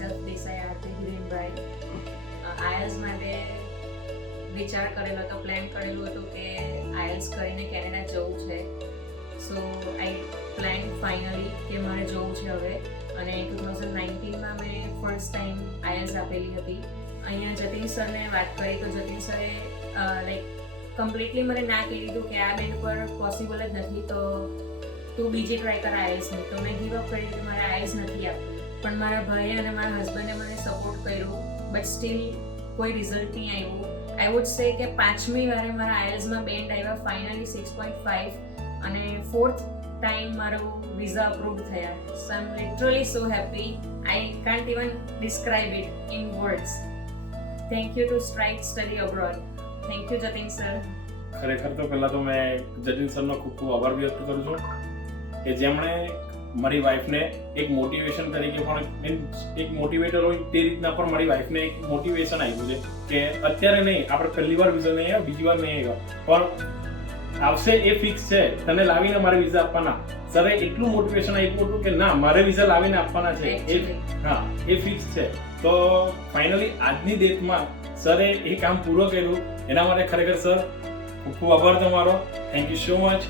myself Desai Aarti Hirenbhai. IELTS માટે વિચાર કરેલો હતો, પ્લાન કરેલું હતું કે IELTS કરીને કેનેડા જવું છે. સો આઈ પ્લાન ફાઇનલી કે મારે જવું છે હવે. અને 2019માં મેં ફર્સ્ટ ટાઈમ IELTS આપેલી હતી. અહીંયા જતીન સરને વાત કરી તો જતીન સરે કમ્પ્લીટલી મને ના કહી દીધું કે આ બેન પર પોસિબલ જ નથી, તો તું બીજી ટ્રાય કર IELTSની. તો મેં ગીવ અપ કરી દીધું, મારે IELTS નથી આપવું. પણ મારા ભાઈ અને મારા હસબન્ડે મને સપોર્ટ કર્યું, બટ સ્ટીલ કોઈ રિઝલ્ટ નહીં આવ્યું. આઈ વુડ સે કે 5મી વારે મારા IELTSમાં બેન્ડ આવ્યા, ફાઇનલી 6.5, અને 4th ટાઈમ મારો વિઝા અપ્રૂવડ થયા. So I am literally so happy. I can't even describe it in words. Thank you to Stride Study Abroad. Thank you Jatin sir. ખરેખર તો પહેલાં તો મેં જતીન સરનો ખૂબ ખૂબ આભાર વ્યક્ત કરું છું કે જેમણે મારી વાઈફને એક મોટિવેશન તરીકે પણ એક મોટિવેટર હોય તે રીતના પણ મારી વાઈફને એક મોટિવેશન આપ્યું છે કે અત્યારે નહીં, આપણે પહેલી વાર વિઝા નહીં આવ્યા, બીજી વાર નહીં આવ્યા, પણ આવશે એ ફિક્સ છે, તને લાવીને મારે વિઝા આપવાના. સરે એટલું મોટિવેશન આપ્યું હતું કે ના, મારે વિઝા લાવીને આપવાના છે, એ ફિક્સ છે. તો ફાઇનલી આજની ડેટમાં સરે એ કામ પૂરો કર્યું. એના માટે ખરેખર સર ખૂબ ખૂબ આભાર તમારો. Thank you so much.